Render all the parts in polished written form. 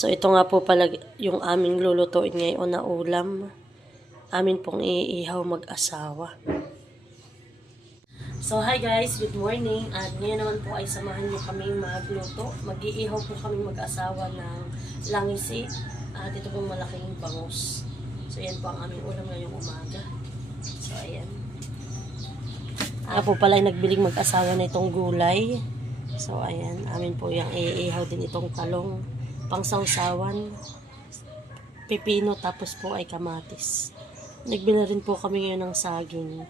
So, ito nga po pala yung aming lulutuin ngayon na ulam. Amin pong iihaw mag-asawa. So, hi guys! Good morning! At ngayon naman po ay samahan niyo kaming magluto. Mag-iihaw po kaming mag-asawa ng langisi. At ito pong malaking bangus. So, yan po ang aming ulam ngayong umaga. So, ayan. Po pala ay nagbiling mag-asawa na itong gulay. So, ayan. Amin po yung iihaw din itong talong. Pangsawsawan. Pipino, tapos po ay kamatis. Nagbili rin po kami ngayon ng saging.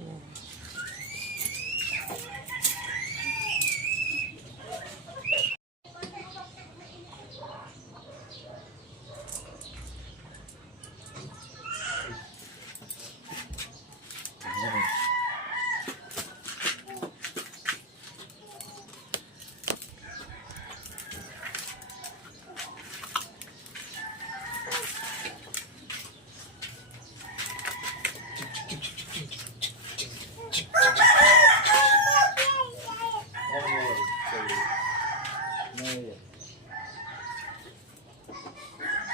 Ayan.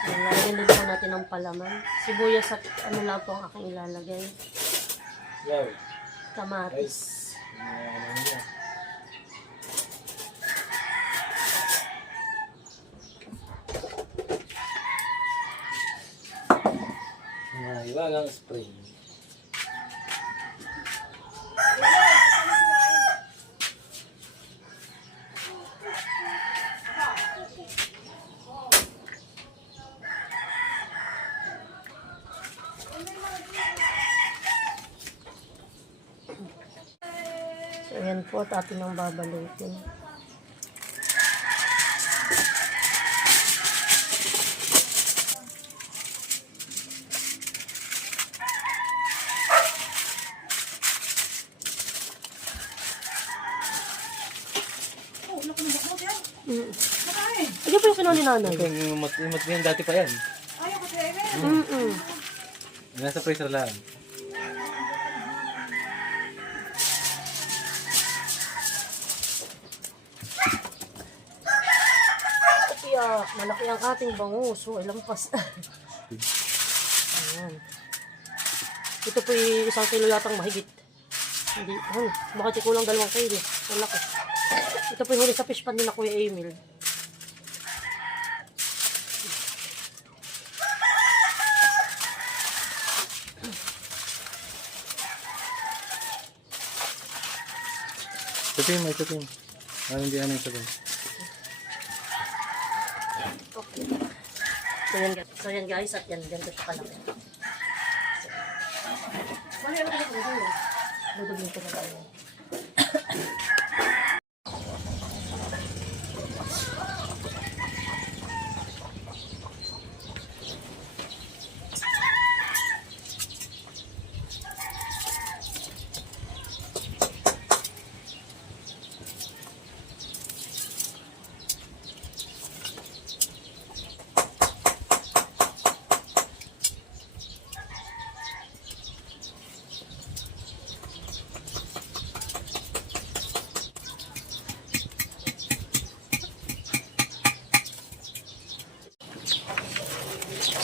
Lalagyan din po natin ng palaman. Sibuyas at ano lang po ang aking ilalagay. Kamatis. Iwagang spring. So, ayan po at atin ang babalutin. Ito po yung kinuha ni nanay. Yung mat yan, dati pa yan. Ayaw ko siya, Emen. Nasa freezer lang. Kaya malaki ang ating bangus. So, ilang pas. Ayan. Ito po yung 1 kilo yatang mahigit. Hindi, bakit kulang 2 kilo? Malaki. Ito po yung huli sa fish pan din na Kuya Emil. Sabihin mo. Hindi ano yung sabihin. Okay. So yan guys, at yan ganito siya kalaki. Dudugin ko na tayo.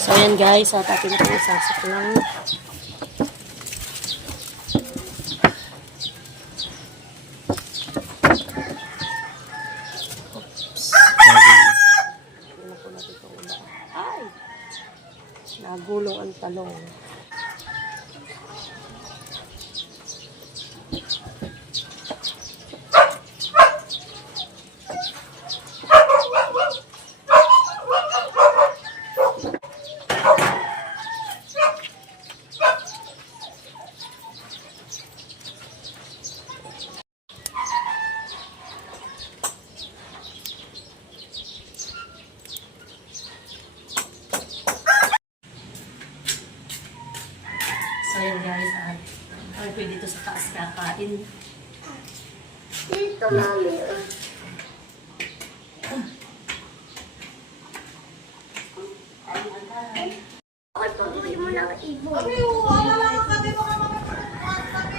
So yan guys, at atin ito isasok lang. Oops. Ano po natin itong ulo? Ay! Nagulong ang talong. So yun guys, kami po dito sa taas kakain. Dito, mami. Ay, pag-uwi mo ng ibon. Wala lang ka, di ba ka makapagpapagpapag?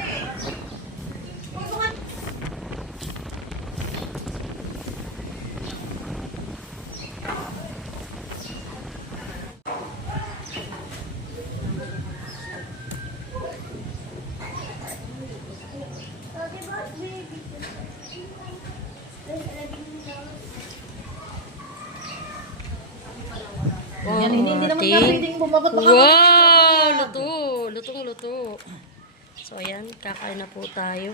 Yan, hindi naman nga pwedeng bumabot pa Wow! Luto! Lutong-luto. So, ayan. Kakain na po tayo.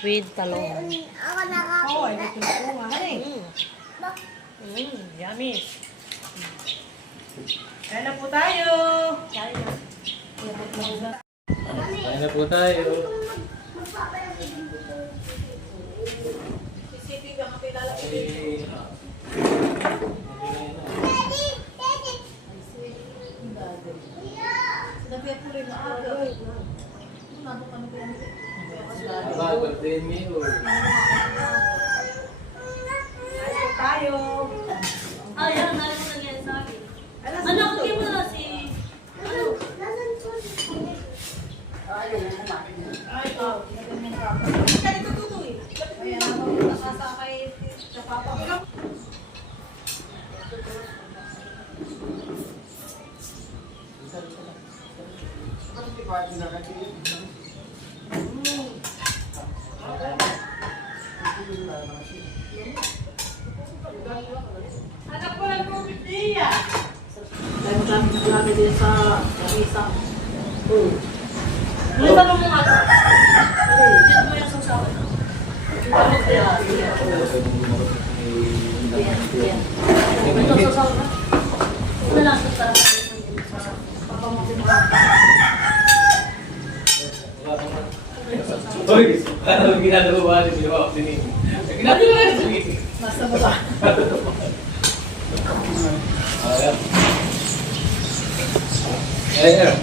With talong. Ako nakakain. Oo, ay gusto ko nga. Yummy. Kaya na po tayo. Kain na po tayo. Aba, birthday mo. Tayo. Ayan, narin mo nangyari sa akin. Ano, kaya mo na si... Nasaan po? Ay, ito. Ganito tutoy. Ayan, nakasakay sa papa ko. Anak ko lang po, Dia. Dahil magamit na kami din sa isa. May talong mo nga ito. Dito mo yung sasawa na. Ito sasawa na. Una lang ito para Uy, ano ginagawa ni Bilo? Ginagawa ni Nasa baba. Ayan. Ayan.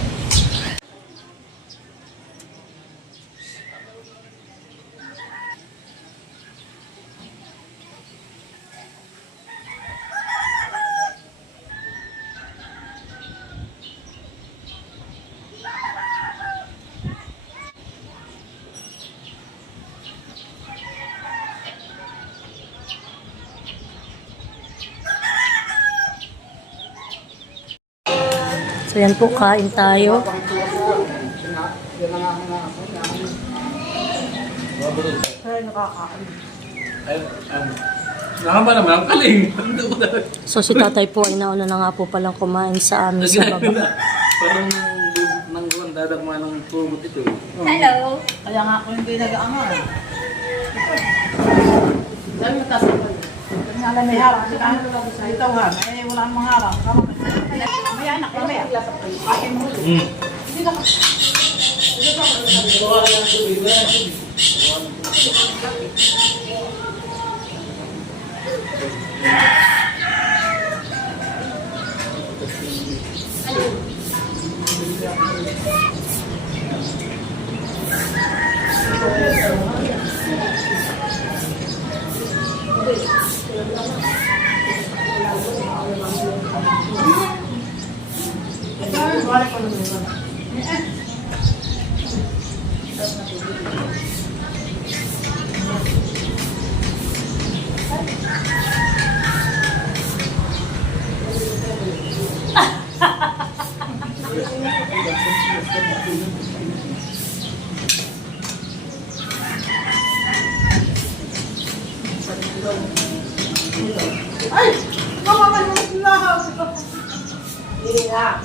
So yan po, kain tayo. Ay, nakakain. Nakaba naman ang kaling. So si tatay po ay nauna na nga po palang kumain sa amin sa baba. Parang nangguan dadak mo ng tumot ito. Hello! Kaya nga ako hindi nag-aangal. Dahil mataas ako. Kaya nga may harap. Ito ha. Eh, wala namang harap. May anak na may. Akin mo. Hindi na. Ay! Mamaman mo sila! Hindi nga.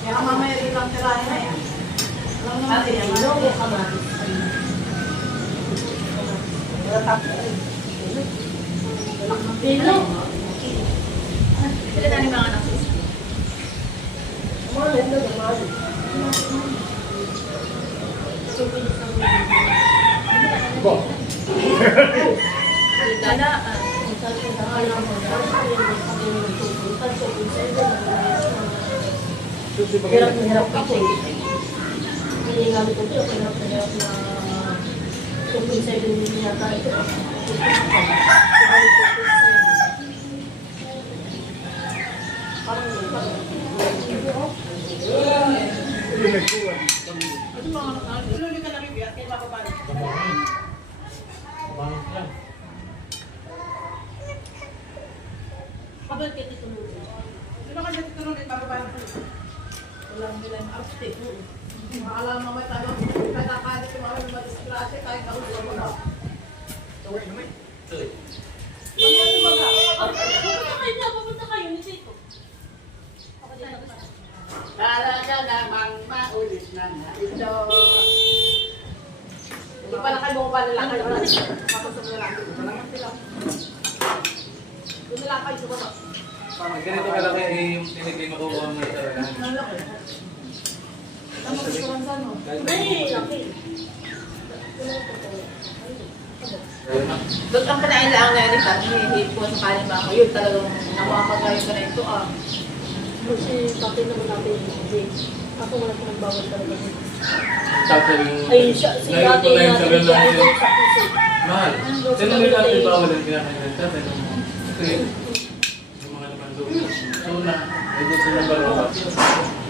Kaya mamaya rin lang tirahin na yan. Alam naman yan. Ano ka ba? Hello! Sila na ni mga anak. Hirap na hirap ako. Hindi nga ito ito. Hirap na hirap na 2.7 yata ito. Inulit ka na rin, kaya mapapalo. Kabal ka dito mo. Sino ka dito tuloy, mapapalo ko. Walang nila yung upstick. Maalam mo may tanong, kahit akadit yung mga madiskrasya, kahit ako sa mga. Pupunta kayo ni Tito. Talaga namang maulit na nga ito. Hindi pala kayo bumaba nila kayo. Kapasok na lang. Ito naman sila. Doon na lang kayo sa baba. Ganito kalaki yung tinigay makukuha mo ito. Ang laki. Ito mo sa kuransan mo. Ay, laki. Doon ang pinailangan na yan, hihihip ko sa kanin ba ako. Yun talagang namamagayon ka na ito ah. Kasi tatay naman natin yung ako wala ko nagbawal talaga. Tapos yung... Ay, si Ngayon ate ko na yung natin sabi siya ay lang. sa puso. Mahal. Sino nila natin bawal ang kinakain tatay mo? Kasi yung mga naman doon. So na, medyo sila baro.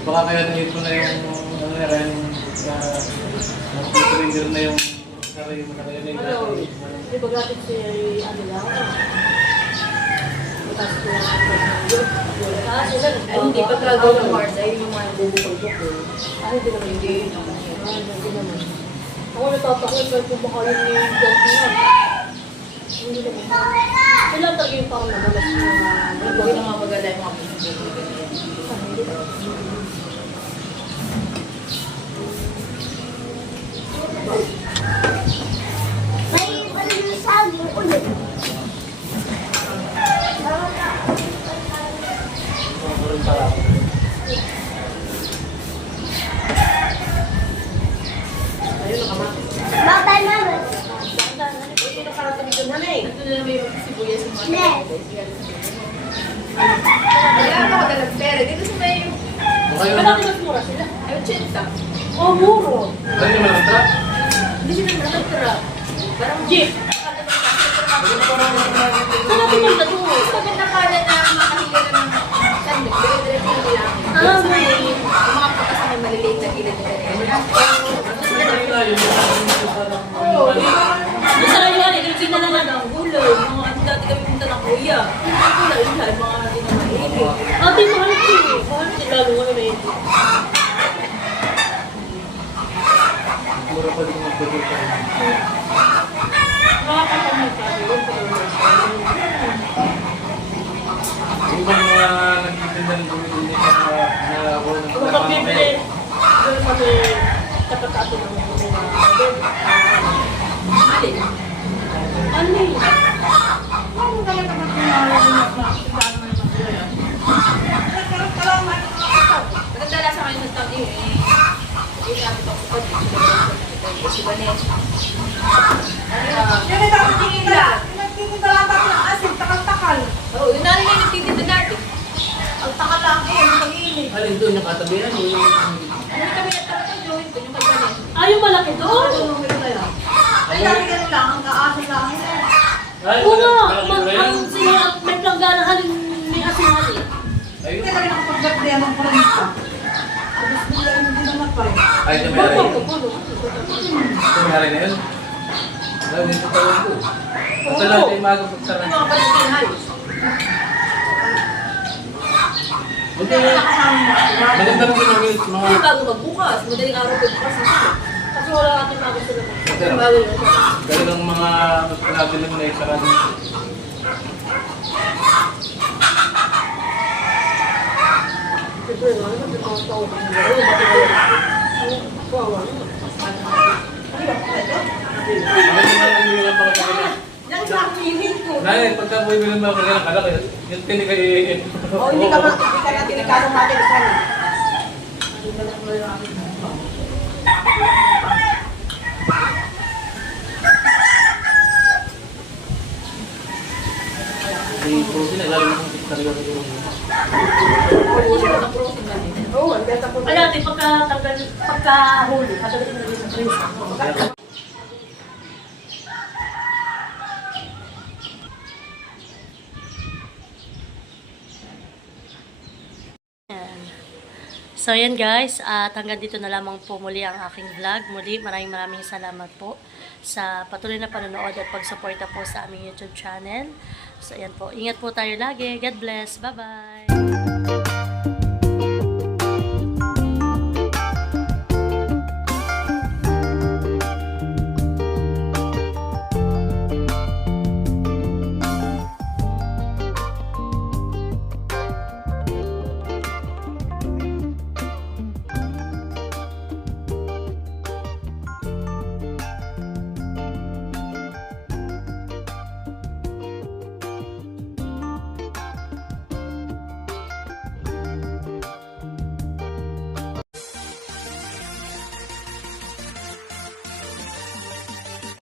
Baka kaya nahit mo na yung ano na rin sa stranger na yung sarili mo na kaya na yung Ano, di ba gratis si ano lang? Bukas ko lang ako yun. Ay, hindi pa talaga ng Mars. Ay, yung mga bubukol-bukol. Ay, hindi naman Hindi yun. yun naman yun. Hindi naman. Ako natatakot kahit kung baka yun yung job niya. Hindi naman. Kailan talaga yung parang namalas na Huwag na mga maganda yung mga bubukol. hindi naman. May ano yung saging ulit. Ayun, nakamatis. Bata naman. Ito nakarating dito na eh. Ito na naman yung sibuyas yung mga Ne. Wala pa ako talagang pera. Dito sa may Okay Kailan mas mura sila? ay, 80. Oh, muro. Ano naman ang trap? Hindi sila nakatira. Parang Jeep. Kailan pumunta doon? sabi na kala na makahila na ng sandok. Dire-diretso na nila. Ah, Sa may may- yung mga pagkas may maliliit na gilid na ganyan. Basta kayo yan, ito Sino naman ang gulay? Mga ano dati kami punta ng kuya. Ang gulay, lahat mga hindi na mahilig. ate, mahal ko eh. Mahal ko lalo nga na ito. Mura pa din magpapagod. Nakakatamay ka. Yung bang mga nagtitinda ng bumili sa na ako ng Kung kapibili, doon kami tapat ato ng mga Alin? ano eh? Ano kaya naman pinahal mo na tindahan naman ng gulay yan? Nagkaroon ka lang man. Maganda lang sa kanya ng tao eh. Hindi namin ito kapag si Vanessa. Yan ay dapat tinigil. Nagtitinda lang tayo ng asin, takal-takal. Oo, yun na rin yung nagtitinda natin. Ang takal lang eh, ang pag-iinit. Alin doon yung katabihan? Ano kami nagtatapos ng Joey ko, yung kay Vanessa. Ah, yung malaki doon? Ano yung kaya? Ay, dati ganun lang, ang kaasin lang. Ay, Oo nga, wala ang sila, may planggana halin, may asin halin. Ayun. Hindi kami nakapag-birthday ng pranita. Alas nila yung hindi naman pa eh. Ay, ito may hari. Pulo. Ito may hari na yun. Wala, dito tawag ko. Basta lang tayo maaga pagsara. Yung mga palatin halos. Okay. Maganda rin yung mga... Hindi bago magbukas, madaling araw ko bukas na sila. Kasi wala natin bago sila. Yung bago yun. Talagang mga mas pinabiling na isa rin. Siyempre, wala naman yung mga tao. Kawawa naman. Maganda na lang yung mga pagkakalit. Yan sa pilit ko. Dahil pagka bumibili ng mga kagana kalaki, yung tinig ay... O, hindi ka na tinikano mabilisan. Si Prosi, naglalaro ng talaga sa tulong. Hindi siya nag-prosin na din. Oo, ang beta ko. Kaya natin pagka-huli, kadalitin na rin sa presa. So, yan guys. At hanggang dito na lamang po muli ang aking vlog. Muli, maraming salamat po sa patuloy na panonood at pagsuporta po sa aming YouTube channel. So, yan po. Ingat po tayo lagi. God bless. Bye-bye.